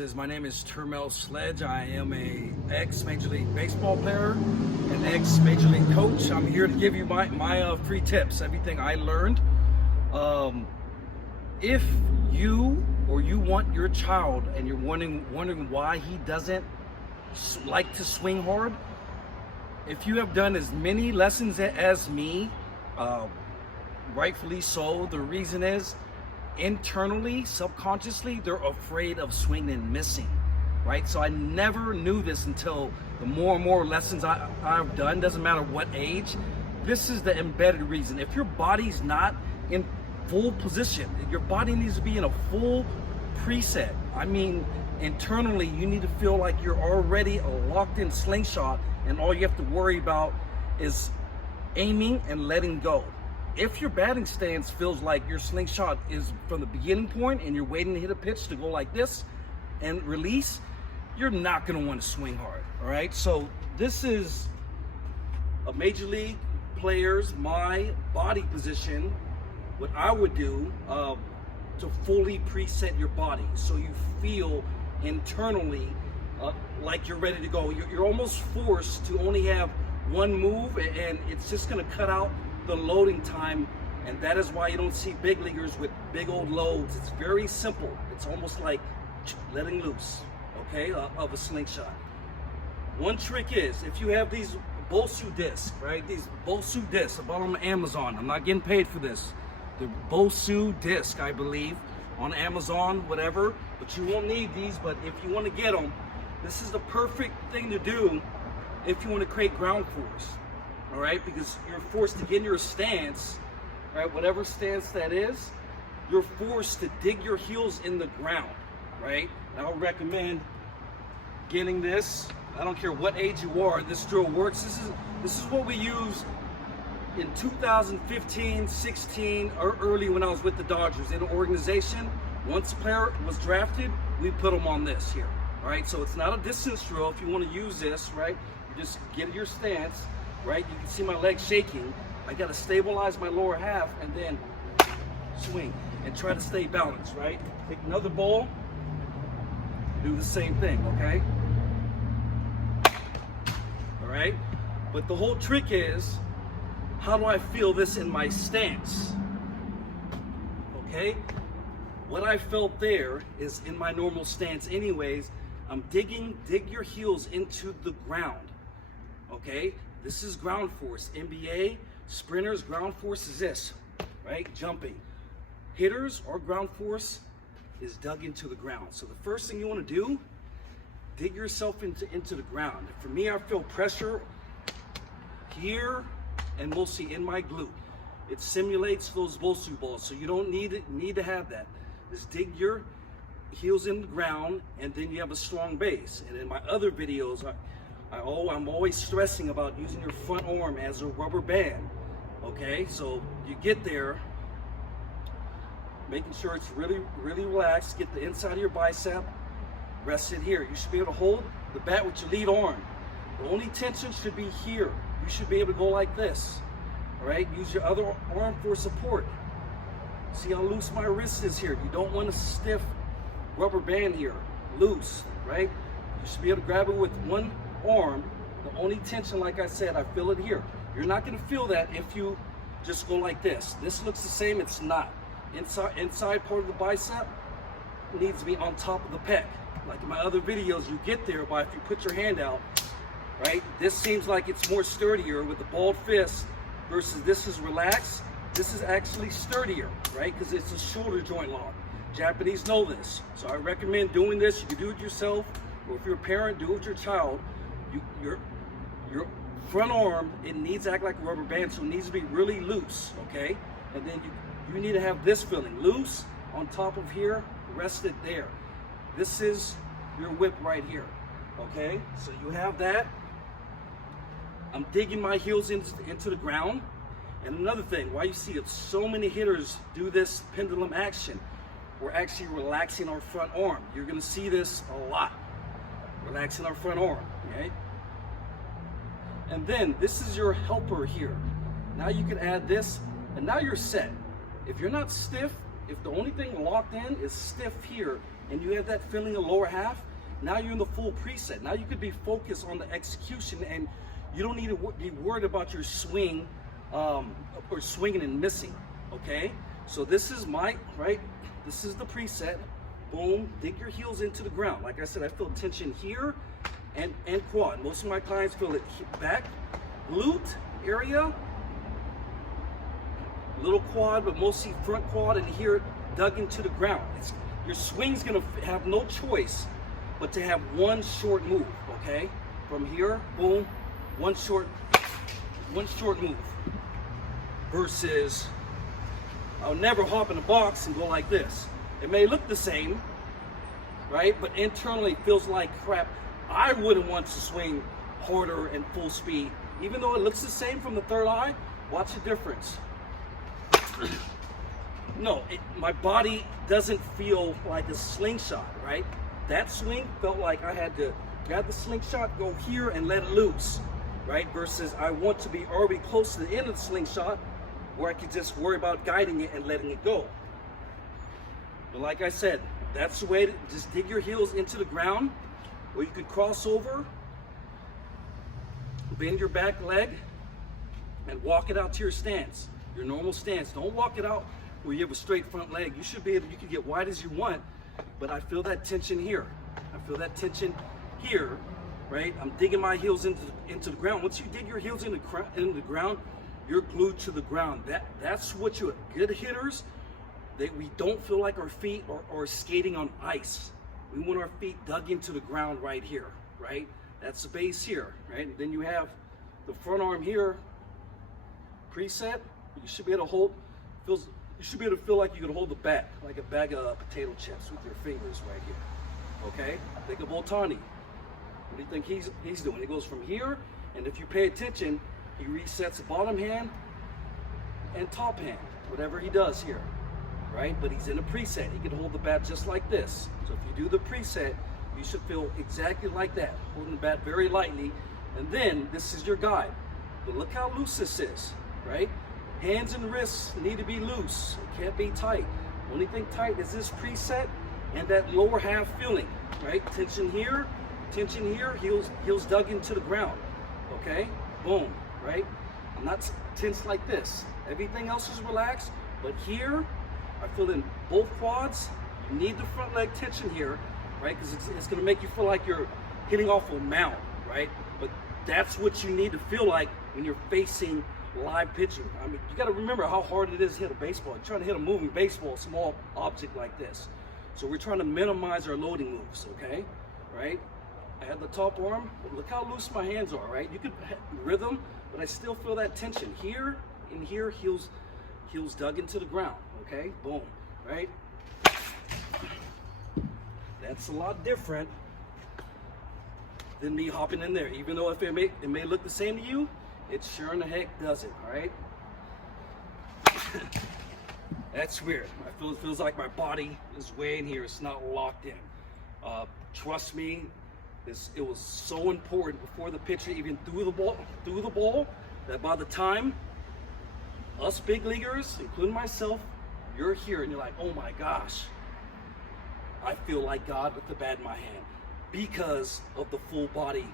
My name is Termel Sledge. I am a ex-Major League Baseball player and ex-Major League coach. I'm here to give you my free tips, everything I learned. If you want your child and you're wondering why he doesn't like to swing hard, if you have done as many lessons as me, rightfully so, the reason is internally, subconsciously, they're afraid of swinging and missing, right? So I never knew this until the more and more lessons I've done, doesn't matter what age. This is the embedded reason. If your body's not in full position, your body needs to be in a full preset. I mean, internally, you need to feel like you're already a locked-in slingshot, and all you have to worry about is aiming and letting go. If your batting stance feels like your slingshot is from the beginning point and you're waiting to hit a pitch to go like this and release, you're not going to want to swing hard, all right? So this is a Major League Players, my body position, what I would do to fully preset your body so you feel internally like you're ready to go. You're almost forced to only have one move, and it's just going to cut out the loading time, and that is why you don't see big leaguers with big old loads. It's very simple. It's almost like letting loose, okay, of a slingshot. One trick is, if you have these Bosu discs, right? These Bosu discs, I bought them on Amazon. I'm not getting paid for this. The Bosu disc, I believe, on Amazon, whatever, but you won't need these. But if you want to get them, this is the perfect thing to do if you want to create ground force. All right, because you're forced to get in your stance, right? Whatever stance that is, you're forced to dig your heels in the ground, right? And I would recommend getting this. I don't care what age you are, this drill works. This is what we use in 2015, 16, or early when I was with the Dodgers in an organization. Once a player was drafted, we put them on this here, all right? So it's not a distance drill. If you want to use this, right, you just get in your stance. Right, you can see my legs shaking. I got to stabilize my lower half and then swing and try to stay balanced, right? Take another ball, do the same thing, okay? All right, but the whole trick is, how do I feel this in my stance? Okay, what I felt there is in my normal stance anyways. I'm dig your heels into the ground, okay? This is ground force. NBA sprinters, ground force is this, right? Jumping. Hitters, or ground force is dug into the ground. So the first thing you want to do, dig yourself into the ground. For me, I feel pressure here and mostly in my glute. It simulates those Bosu balls, so you don't need to have that. Just dig your heels in the ground, and then you have a strong base. And in my other videos, I'm always stressing about using your front arm as a rubber band, okay? So you get there, making sure it's really, really relaxed. Get the inside of your bicep, rest it here. You should be able to hold the bat with your lead arm. The only tension should be here. You should be able to go like this, all right? Use your other arm for support. See how loose my wrist is here? You don't want a stiff rubber band here, loose, right? You should be able to grab it with one arm. The only tension, like I said, I feel it here. You're not going to feel that if you just go like this. This looks the same. It's not. Inside part of the bicep needs to be on top of the pec. Like in my other videos, you get there by if you put your hand out, right? This seems like it's more sturdier with the balled fist versus this is relaxed. This is actually sturdier, right? Because it's a shoulder joint lock. Japanese know this. So I recommend doing this. You can do it yourself, or if you're a parent, do it with your child. Your front arm, it needs to act like a rubber band, so it needs to be really loose, okay? And then you need to have this feeling loose on top of here, rested there. This is your whip right here, okay? So you have that. I'm digging my heels into the ground. And another thing, why you see so many hitters do this pendulum action, we're actually relaxing our front arm. You're gonna see this a lot. Relaxing our front arm, okay? And then this is your helper here. Now you can add this, and now you're set. If you're not stiff, if the only thing locked in is stiff here, and you have that feeling of lower half, now you're in the full preset. Now you could be focused on the execution, and you don't need to be worried about your swing or swinging and missing, okay? So this is this is the preset. Boom, dig your heels into the ground. Like I said, I feel tension here and quad. Most of my clients feel it back, glute area, little quad, but mostly front quad, and here dug into the ground. Your swing's gonna have no choice but to have one short move, okay? From here, boom, one short move. Versus, I'll never hop in a box and go like this. It may look the same, right? But internally it feels like crap. I wouldn't want to swing harder and full speed. Even though it looks the same from the third eye, watch the difference. No, my body doesn't feel like a slingshot, right? That swing felt like I had to grab the slingshot, go here and let it loose, right? Versus I want to be already close to the end of the slingshot where I could just worry about guiding it and letting it go. But like I said, that's the way to just dig your heels into the ground, or you could cross over, bend your back leg, and walk it out to your stance, your normal stance. Don't walk it out where you have a straight front leg. You should be able, you can get wide as you want, but I feel that tension here. I feel that tension here, right? I'm digging my heels into the ground. Once you dig your heels into the ground, you're glued to the ground. That's what you good hitters. We don't feel like our feet are skating on ice. We want our feet dug into the ground right here, right? That's the base here, right? And then you have the front arm here, preset. You should be able to hold. You should be able to feel like you can hold the bat, like a bag of potato chips with your fingers right here. Okay? Think of Otani. What do you think he's doing? He goes from here, and if you pay attention, he resets the bottom hand and top hand, whatever he does here, right? But he's in a preset. He can hold the bat just like this. So if you do the preset, you should feel exactly like that, holding the bat very lightly, and then this is your guide. But look how loose this is, right? Hands and wrists need to be loose. It can't be tight. Only thing tight is this preset and that lower half feeling, right? Tension here, heels dug into the ground, okay? Boom, right? I'm not tense like this. Everything else is relaxed, but here, I feel in both quads, you need the front leg tension here, right? Because it's gonna make you feel like you're hitting off a mound, right? But that's what you need to feel like when you're facing live pitching. I mean, you got to remember how hard it is to hit a baseball. You're trying to hit a moving baseball, a small object like this. So we're trying to minimize our loading moves, okay? Right? I have the top arm, but look how loose my hands are, right? You could rhythm, but I still feel that tension. Here and here, heels dug into the ground, okay? Boom, right? That's a lot different than me hopping in there. Even though it may look the same to you, it sure in the heck doesn't, all right? That's weird. It feels like my body is way in here. It's not locked in. Trust me, it was so important before the pitcher even threw the ball, that by the time us big leaguers, including myself, you're here and you're like, oh my gosh, I feel like God with the bat in my hand because of the full body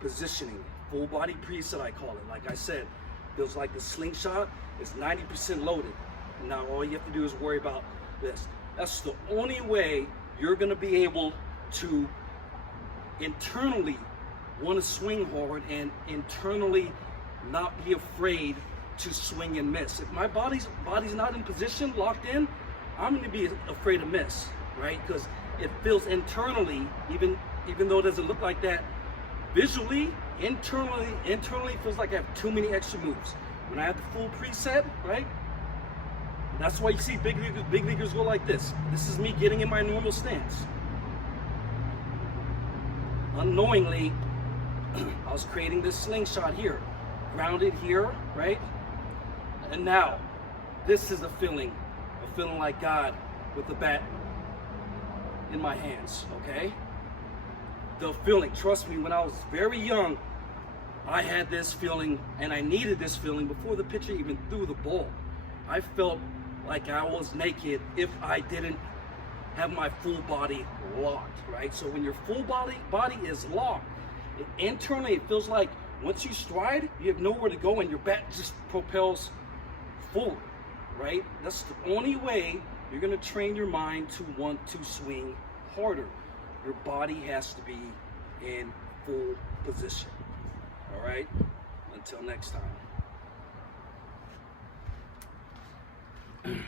positioning. Full body preset, I call it. Like I said, feels like the slingshot is 90% loaded. And now all you have to do is worry about this. That's the only way you're going to be able to internally want to swing hard and internally not be afraid to swing and miss. If my body's not in position, locked in, I'm going to be afraid to miss, right? Because it feels internally, even though it doesn't look like that, visually, internally it feels like I have too many extra moves. When I have the full preset, right? That's why you see big leaguers go like this. This is me getting in my normal stance. Unknowingly, I was creating this slingshot here, grounded here, right? And now, this is a feeling like God with the bat in my hands, okay? The feeling, trust me, when I was very young, I had this feeling, and I needed this feeling before the pitcher even threw the ball. I felt like I was naked if I didn't have my full body locked, right? So when your full body is locked, internally it feels like once you stride, you have nowhere to go and your bat just propels forward, right? That's the only way you're gonna train your mind to want to swing harder. Your body has to be in full position, all right? Until next time.